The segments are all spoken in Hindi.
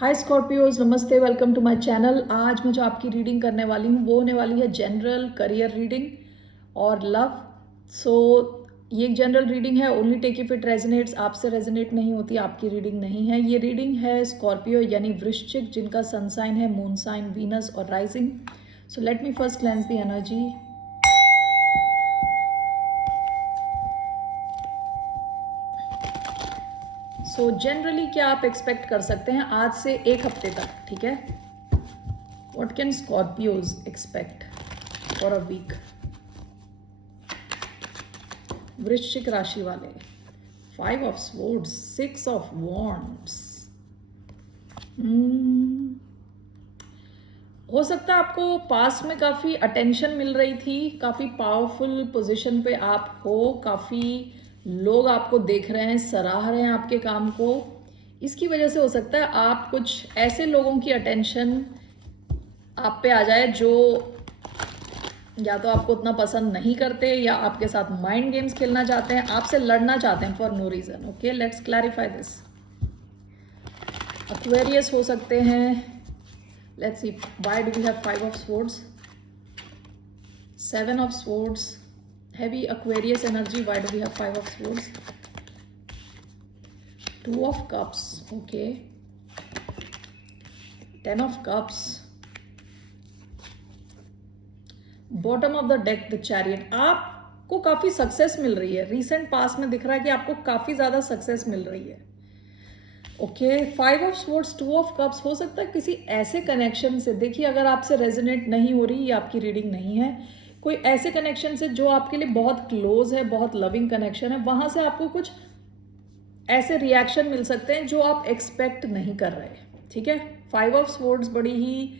हाय स्कॉर्पियोज, नमस्ते, वेलकम टू माय चैनल। आज मैं जो आपकी रीडिंग करने वाली हूँ वो होने वाली है जनरल करियर रीडिंग और लव। सो ये एक जनरल रीडिंग है, only take if it resonates. आपसे रेजोनेट नहीं होती, आपकी रीडिंग नहीं है। ये रीडिंग है स्कॉर्पियो यानी वृश्चिक, जिनका सन साइन है मून साइन, वीनस और rising. So let me first cleanse the energy. So generally क्या आप एक्सपेक्ट कर सकते हैं आज से एक हफ्ते तक, ठीक है? What can Scorpios expect for a week? वृश्चिक राशि वाले, 5 ऑफ स्वॉर्ड्स, 6 ऑफ वॉन्ड्स। हो सकता है आपको पास्ट में काफ़ी अटेंशन मिल रही थी, काफ़ी पावरफुल पोजीशन पे आप हो, काफ़ी लोग आपको देख रहे हैं, सराह रहे हैं आपके काम को। इसकी वजह से हो सकता है आप कुछ ऐसे लोगों की अटेंशन आप पे आ जाए जो या तो आपको उतना पसंद नहीं करते या आपके साथ माइंड गेम्स खेलना चाहते हैं, आपसे लड़ना चाहते हैं for no reason. Okay, let's clarify this. Aquarius हो सकते हैं। Let's see why do we have 5 of swords, 7 of swords, heavy Aquarius energy. Why do we have 5 of swords? 2 of cups. Okay, 10 of cups, bottom of the deck the chariot. आपको काफी सक्सेस मिल रही है, रिसेंट पास्ट में दिख रहा है कि आपको काफी ज्यादा सक्सेस मिल रही है। Okay, 5 of swords, 2 of cups. हो सकता है किसी ऐसे कनेक्शन से, देखिए अगर आपसे रेजोनेट नहीं हो रही, ये आपकी रीडिंग नहीं है, कोई ऐसे कनेक्शन से जो आपके लिए बहुत क्लोज है, बहुत लविंग कनेक्शन है, वहां से आपको कुछ ऐसे रिएक्शन मिल सकते हैं जो आप एक्सपेक्ट नहीं कर रहे। ठीक है, 5 ऑफ स्वॉर्ड्स बड़ी ही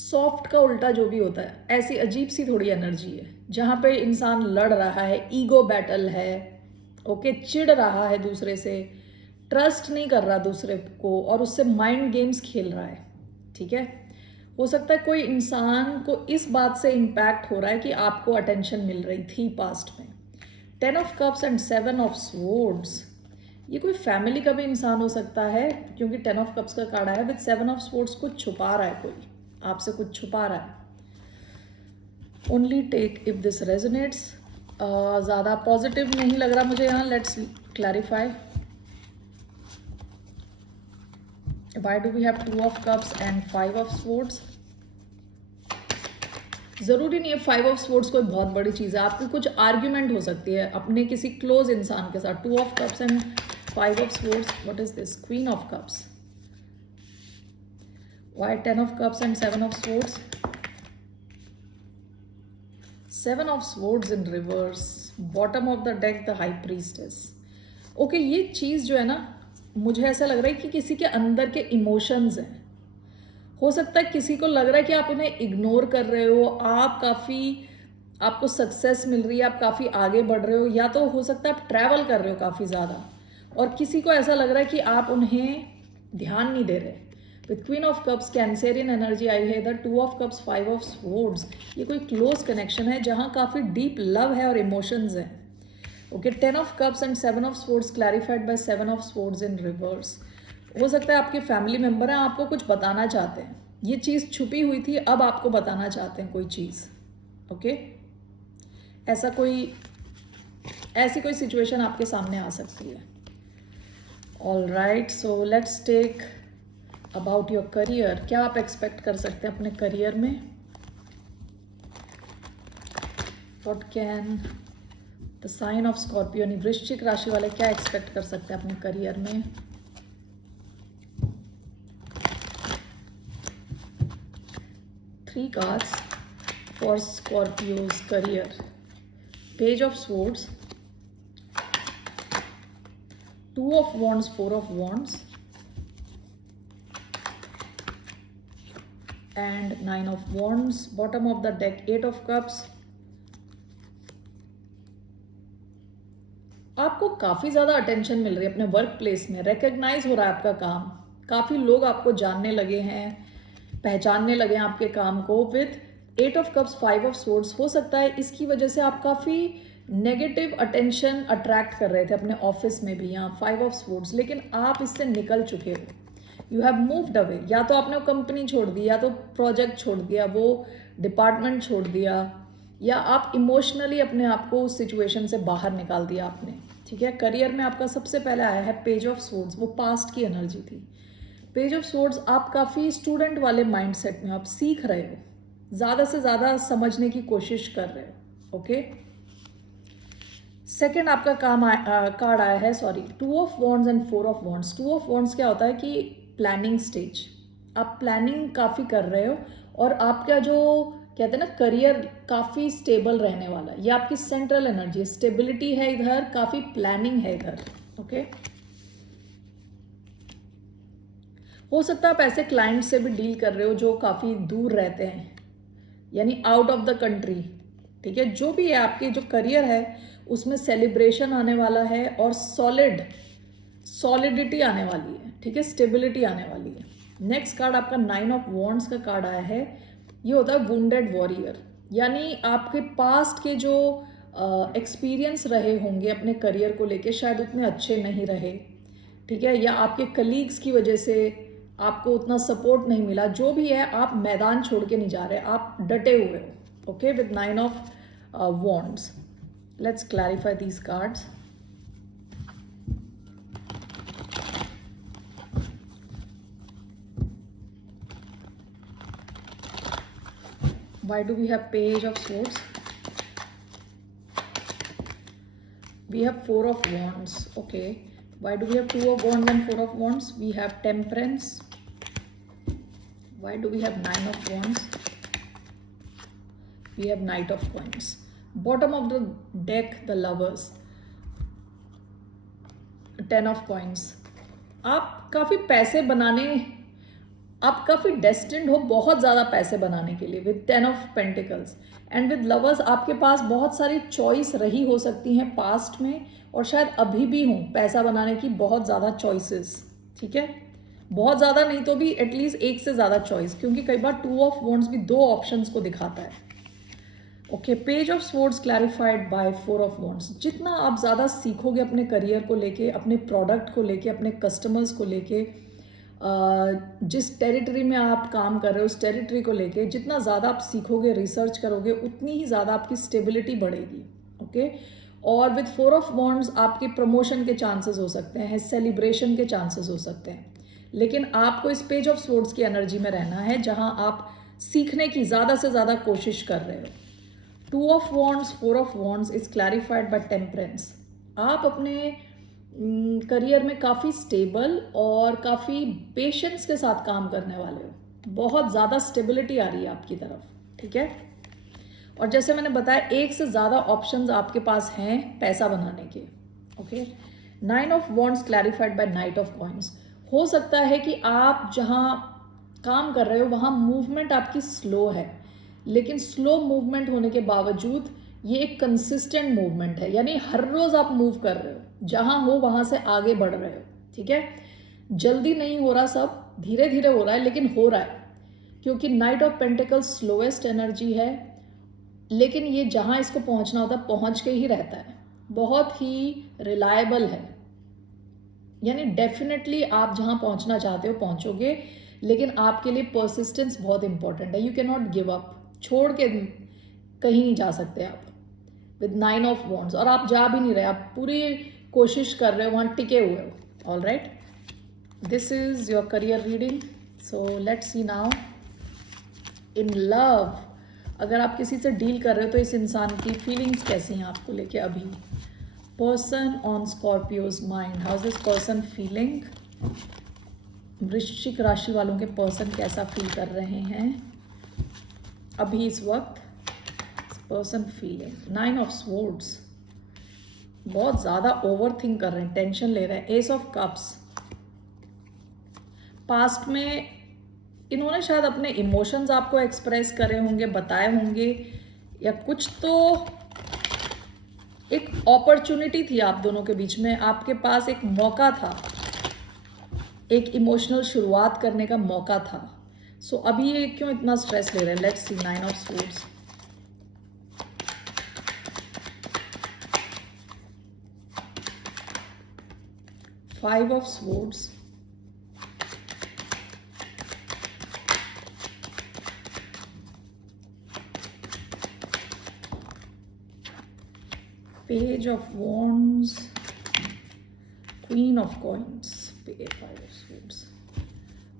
सॉफ्ट का उल्टा जो भी होता है, ऐसी अजीब सी थोड़ी एनर्जी है जहां पे इंसान लड़ रहा है, ईगो बैटल है। ओके, चिढ़ रहा है दूसरे से, ट्रस्ट नहीं कर रहा दूसरे को और उससे माइंड गेम्स खेल रहा है। ठीक है, हो सकता है कोई इंसान को इस बात से इम्पैक्ट हो रहा है कि आपको अटेंशन मिल रही थी पास्ट में। 10 of cups and 7 of swords, ये कोई फैमिली का भी इंसान हो सकता है क्योंकि 10 ऑफ कप्स का कार्ड आया विद 7 ऑफ स्वॉर्ड्स। कुछ छुपा रहा है, कोई आपसे कुछ छुपा रहा है। Only take if this resonates. ज़्यादा पॉजिटिव नहीं लग रहा मुझे यहाँ। Let's clarify. Why do we have 2 of cups and 5 of swords? ज़रूरी नहीं है 5 ऑफ स्वॉर्ड्स कोई बहुत बड़ी चीज़ है। आपकी कुछ आर्ग्यूमेंट हो सकती है अपने किसी क्लोज इंसान के साथ। 2 of cups and 5 of swords, what is this? Queen of cups. Why 10 of cups and 7 of swords? 7 of swords in reverse. Bottom of the deck the high priestess. Okay, ये चीज़ जो है ना, मुझे ऐसा लग रहा है कि किसी के अंदर के इमोशंस हैं। हो सकता है किसी को लग रहा है कि आप उन्हें इग्नोर कर रहे हो, आपको सक्सेस मिल रही है, आप काफ़ी आगे बढ़ रहे हो, या तो हो सकता है आप ट्रैवल कर रहे हो काफ़ी ज़्यादा और किसी को ऐसा लग रहा है कि आप उन्हें ध्यान नहीं दे रहे। With queen of cups, Cancerian energy आई है इधर। 2 ऑफ कप्स, 5 ऑफ स्वॉर्ड्स, ये कोई क्लोज कनेक्शन है जहाँ काफ़ी डीप लव है और इमोशंस है। Okay, 10 of cups and 7 of swords clarified by 7 of swords in reverse. हो सकता है आपके फैमिली मेंबर हैं, आपको कुछ बताना चाहते हैं, ये चीज़ छुपी हुई थी, अब आपको बताना चाहते हैं कोई चीज़। ओके, ऐसी कोई सिचुएशन आपके सामने आ सकती है। All right, so let's take about your career. क्या आप एक्सपेक्ट कर सकते हैं अपने करियर में? What can the sign of Scorpio यानी वृश्चिक राशि वाले क्या एक्सपेक्ट कर सकते हैं अपने करियर में? Three cards for Scorpios career. Page of swords, 2 of wands, 4 of wands and 9 of wands. Bottom of the deck 8 of cups. आपको काफी ज्यादा अटेंशन मिल रही है अपने वर्क प्लेस में, रिकॉग्नाइज हो रहा है आपका काम, काफी लोग आपको जानने लगे हैं, पहचानने लगे हैं आपके काम को। With 8 of cups, 5 of swords, हो सकता है इसकी वजह से आप काफी नेगेटिव अटेंशन अट्रैक्ट कर रहे थे अपने ऑफिस में भी, यहाँ 5 ऑफ स्वॉर्ड्स, लेकिन आप इससे निकल चुके हो, यू हैव मूव्ड अवे। या तो आपने वो कंपनी छोड़ दी, या तो प्रोजेक्ट छोड़ दिया, वो डिपार्टमेंट छोड़ दिया, या आप इमोशनली अपने आप को उस सिचुएशन से बाहर निकाल दिया आपने, ठीक है। करियर में आपका सबसे पहले आया है पेज ऑफ स्वॉर्ड्स, वो पास्ट की एनर्जी थी। पेज ऑफ स्वॉर्ड्स, आप काफ़ी स्टूडेंट वाले माइंडसेट में, आप सीख रहे हो, ज़्यादा से ज़्यादा समझने की कोशिश कर रहे हो, ओके। सेकेंड आपका कार्ड आया है, sorry, 2 of wands and 4 of wands. 2 of wands क्या होता है कि प्लानिंग स्टेज, आप प्लानिंग काफ़ी कर रहे हो, और आपका जो कहते हैं ना करियर काफ़ी स्टेबल रहने वाला है, ये आपकी सेंट्रल एनर्जी, स्टेबिलिटी है इधर, काफ़ी प्लानिंग है इधर, ओके। हो सकता है आप ऐसे क्लाइंट से भी डील कर रहे हो जो काफ़ी दूर रहते हैं, यानी आउट ऑफ द कंट्री, ठीक है। जो भी है, आपके जो करियर है उसमें सेलिब्रेशन आने वाला है, और सॉलिडिटी आने वाली है, ठीक है, स्टेबिलिटी आने वाली है। नेक्स्ट कार्ड आपका 9 ऑफ वॉन्ड्स का कार्ड आया है, ये होता है वुंडेड वॉरियर, यानी आपके पास्ट के जो एक्सपीरियंस रहे होंगे अपने करियर को लेके, शायद उतने अच्छे नहीं रहे, ठीक है, या आपके कलीग्स की वजह से आपको उतना सपोर्ट नहीं मिला, जो भी है, आप मैदान छोड़ के नहीं जा रहे, आप डटे हुए हो, okay, with 9 of wands. Let's clarify these cards. Why do we have page of swords? We have 4 of wands, okay. Why do we have 2 of wands and 4 of wands? We have temperance. Why do we have 9 of wands? We have knight of coins. Bottom of the deck, the lovers. 10 of coins. आप काफ़ी पैसे बनाने, आप काफ़ी डेस्टिन्ड हो बहुत ज़्यादा पैसे बनाने के लिए, with 10 of pentacles. And with lovers, आपके पास बहुत सारी चॉइस रही हो सकती हैं पास्ट में, और शायद अभी भी हों पैसा बनाने की बहुत ज़्यादा चॉइसेस, ठीक है। बहुत ज़्यादा नहीं तो भी एटलीस्ट एक से ज़्यादा चॉइस, क्योंकि कई बार 2 ऑफ वॉन्ड्स भी 2 ऑप्शंस को दिखाता है, okay. Page of swords clarified by 4 of wands. जितना आप ज़्यादा सीखोगे अपने करियर को लेके, अपने प्रोडक्ट को लेके, अपने कस्टमर्स को लेके, जिस टेरिटरी में आप काम कर रहे हो उस टेरिटरी को लेके जितना ज़्यादा आप सीखोगे, रिसर्च करोगे, उतनी ही ज़्यादा आपकी स्टेबिलिटी बढ़ेगी, ओके। और विद 4 ऑफ वॉन्ड्स आपके प्रमोशन के चांसेस हो सकते हैं, सेलिब्रेशन के चांसेस हो सकते हैं, लेकिन आपको इस पेज ऑफ स्वॉर्ड्स की एनर्जी में रहना है, जहां आप सीखने की ज़्यादा से ज़्यादा कोशिश कर रहे हो। 2 of wands, 4 of wands is clarified by temperance. आप अपने करियर में काफ़ी स्टेबल और काफ़ी पेशेंस के साथ काम करने वाले हो, बहुत ज़्यादा स्टेबिलिटी आ रही है आपकी तरफ, ठीक है। और जैसे मैंने बताया, एक से ज़्यादा ऑप्शंस आपके पास हैं पैसा बनाने के, okay. 9 of wands clarified by knight of coins. हो सकता है कि आप जहाँ काम कर रहे हो वहाँ मूवमेंट आपकी स्लो है, लेकिन स्लो मूवमेंट होने के बावजूद ये एक कंसिस्टेंट मूवमेंट है, यानी हर रोज आप मूव कर रहे हो, जहां हो वहां से आगे बढ़ रहे हो, ठीक है। जल्दी नहीं हो रहा, सब धीरे धीरे हो रहा है, लेकिन हो रहा है, क्योंकि night of pentacles slowest energy है, लेकिन ये जहां इसको पहुंचना होता है पहुंच के ही रहता है, बहुत ही रिलायबल है, यानी डेफिनेटली आप जहां पहुंचना चाहते हो पहुंचोगे, लेकिन आपके लिए परसिस्टेंस बहुत इंपॉर्टेंट है। You can not give up, छोड़ के कहीं नहीं जा सकते आप विद 9 ऑफ वॉन्ड्स, और आप जा भी नहीं रहे, आप पूरी कोशिश कर रहे हो, वहाँ टिके हुए हो, all right. This is your career reading, so let's see now in love. अगर आप किसी से डील कर रहे हो तो इस इंसान की फीलिंग्स कैसी हैं आपको लेके अभी। Person on Scorpios mind, how is this person feeling. वृश्चिक राशि वालों के पर्सन कैसा फील कर रहे हैं अभी इस वक्त। पर्सन फीलिंग 9 ऑफ स्वॉर्ड्स, बहुत ज़्यादा ओवर थिंक कर रहे हैं, टेंशन ले रहे हैं। एस ऑफ कप्स, पास्ट में इन्होंने शायद अपने इमोशंस आपको एक्सप्रेस करे होंगे, बताए होंगे, या कुछ तो एक अपॉर्चुनिटी थी आप दोनों के बीच में, आपके पास एक मौका था, एक इमोशनल शुरुआत करने का मौका था। सो अभी ये क्यों इतना स्ट्रेस ले रहे हैं। Let's C 9 of swords. 5 of swords, page of wands, queen of coins, 5 of swords,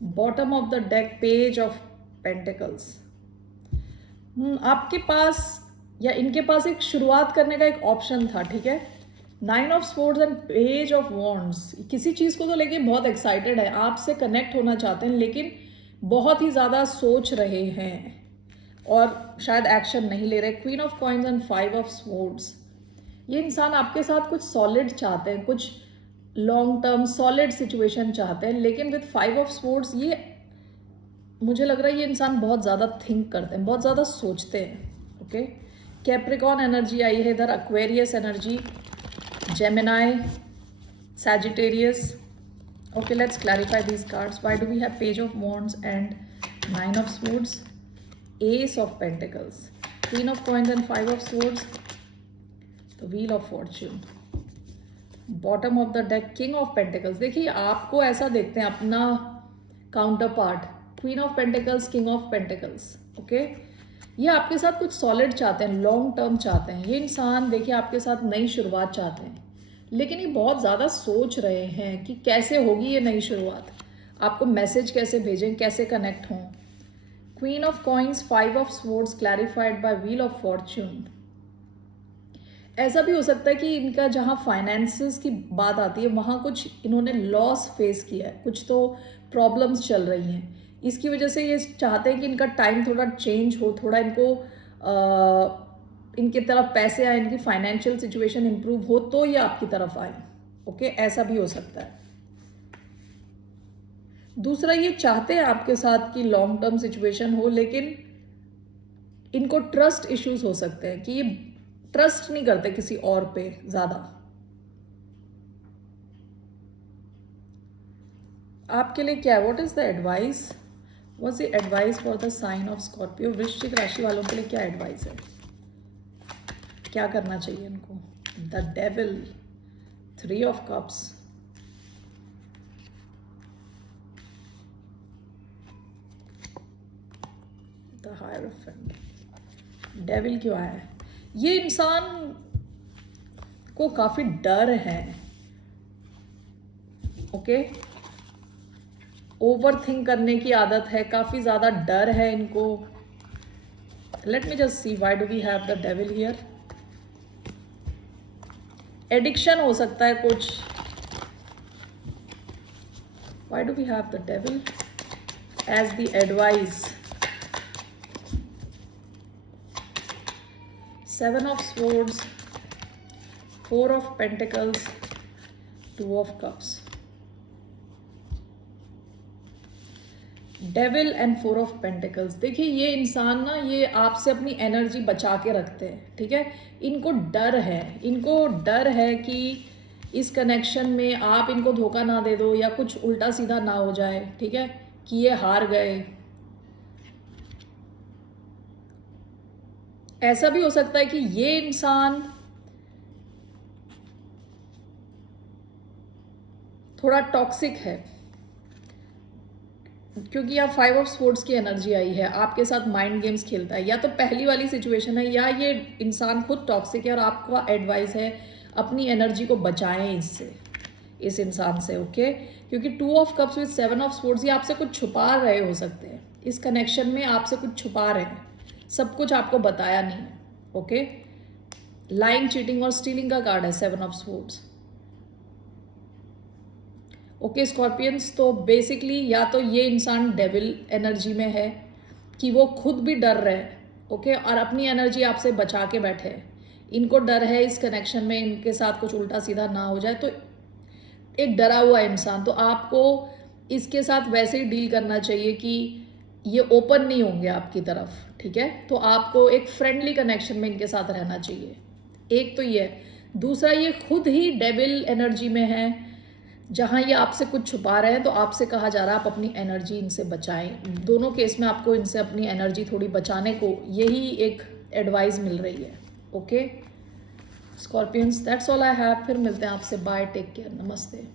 bottom of the deck, page of pentacles. आपके पास या इनके पास एक शुरुआत करने का एक ऑप्शन था, ठीक है. 9 of swords and page of wands, किसी चीज़ को तो लेके बहुत एक्साइटेड है, आपसे कनेक्ट होना चाहते हैं, लेकिन बहुत ही ज़्यादा सोच रहे हैं और शायद एक्शन नहीं ले रहे. Queen of coins and 5 of swords, ये इंसान आपके साथ कुछ सॉलिड चाहते हैं, कुछ लॉन्ग टर्म सॉलिड सिचुएशन चाहते हैं, लेकिन विद 5 ऑफ स्वॉर्ड्स ये मुझे लग रहा है ये इंसान बहुत ज़्यादा थिंक करते हैं, बहुत ज़्यादा सोचते हैं. ओके, कैप्रिकॉन एनर्जी आई है इधर, Aquarius energy, Gemini, Sagittarius. Okay, let's clarify these cards. Why do we have page of wands and 9 of swords, ace of pentacles, queen of coins and 5 of swords, the wheel of fortune, bottom of the deck, king of pentacles. देखिए आपको ऐसा देखते हैं अपना counterpart, queen of pentacles, king of pentacles. Okay, ये आपके साथ कुछ सॉलिड चाहते हैं, लॉन्ग टर्म चाहते हैं. ये इंसान देखिए आपके साथ नई शुरुआत चाहते हैं, लेकिन ये बहुत ज़्यादा सोच रहे हैं कि कैसे होगी ये नई शुरुआत, आपको मैसेज कैसे भेजें, कैसे कनेक्ट हों. Queen of coins, 5 of swords clarified by wheel of fortune. ऐसा भी हो सकता है कि इनका जहाँ फाइनेंसेस की बात आती है वहाँ कुछ इन्होंने लॉस फेस किया है, कुछ तो प्रॉब्लम्स चल रही हैं, इसकी वजह से ये चाहते हैं कि इनका टाइम थोड़ा चेंज हो, थोड़ा इनको इनकी तरफ पैसे आए, इनकी फाइनेंशियल सिचुएशन इंप्रूव हो तो ये आपकी तरफ आए. ओके, ऐसा भी हो सकता है. दूसरा, ये चाहते हैं आपके साथ कि लॉन्ग टर्म सिचुएशन हो, लेकिन इनको ट्रस्ट इश्यूज हो सकते हैं कि ये ट्रस्ट नहीं करते किसी और पे ज्यादा. आपके लिए क्या है, what is the advice, what's the advice for the sign of Scorpio. वृश्चिक राशि वालों के लिए क्या एडवाइस है, क्या करना चाहिए इनको. The devil, 3 of cups, the hierophant. Devil क्यों आया है, ये इंसान को काफी डर है. ओके, ओवर थिंक करने की आदत है, काफी ज्यादा डर है इनको. Let me just see why do we have the devil here. Addiction हो सकता है कुछ. Why do we have the devil as the advice. 7 of swords, 4 of pentacles, 2 of cups. Devil and 4 of pentacles. देखिए ये इंसान ना, ये आपसे अपनी एनर्जी बचा के रखते हैं, ठीक है. इनको डर है कि इस कनेक्शन में आप इनको धोखा ना दे दो या कुछ उल्टा सीधा ना हो जाए, ठीक है, कि ये हार गए. ऐसा भी हो सकता है कि ये इंसान थोड़ा टॉक्सिक है, क्योंकि यहाँ 5 ऑफ स्वॉर्ड्स की एनर्जी आई है, आपके साथ माइंड गेम्स खेलता है. या तो पहली वाली सिचुएशन है, या ये इंसान खुद टॉक्सिक है और आपका एडवाइस है अपनी एनर्जी को बचाएं इससे, इस इंसान से. ओके, क्योंकि 2 of cups with 7 of swords, ये आपसे कुछ छुपा रहे हो सकते हैं इस कनेक्शन में, आपसे कुछ छुपा रहे हैं, सब कुछ आपको बताया नहीं है. ओके, लाइंग, चीटिंग और स्टीलिंग का कार्ड है 7 ऑफ स्वॉर्ड्स. ओके स्कॉर्पियंस, तो बेसिकली या तो ये इंसान डेविल एनर्जी में है कि वो खुद भी डर रहे हैं, ओके, और अपनी एनर्जी आपसे बचा के बैठे हैं. इनको डर है इस कनेक्शन में इनके साथ कुछ उल्टा सीधा ना हो जाए, तो एक डरा हुआ इंसान. तो आपको इसके साथ वैसे ही डील करना चाहिए कि ये ओपन नहीं होंगे आपकी तरफ, ठीक है. तो आपको एक फ्रेंडली कनेक्शन में इनके साथ रहना चाहिए. एक तो ये. दूसरा, ये खुद ही डेविल एनर्जी में है, जहाँ ये आपसे कुछ छुपा रहे हैं, तो आपसे कहा जा रहा है आप अपनी एनर्जी इनसे बचाएं. दोनों केस में आपको इनसे अपनी एनर्जी थोड़ी बचाने को यही एक एडवाइस मिल रही है. Okay Scorpions, that's all I have. फिर मिलते हैं आपसे. बाय, टेक केयर, नमस्ते.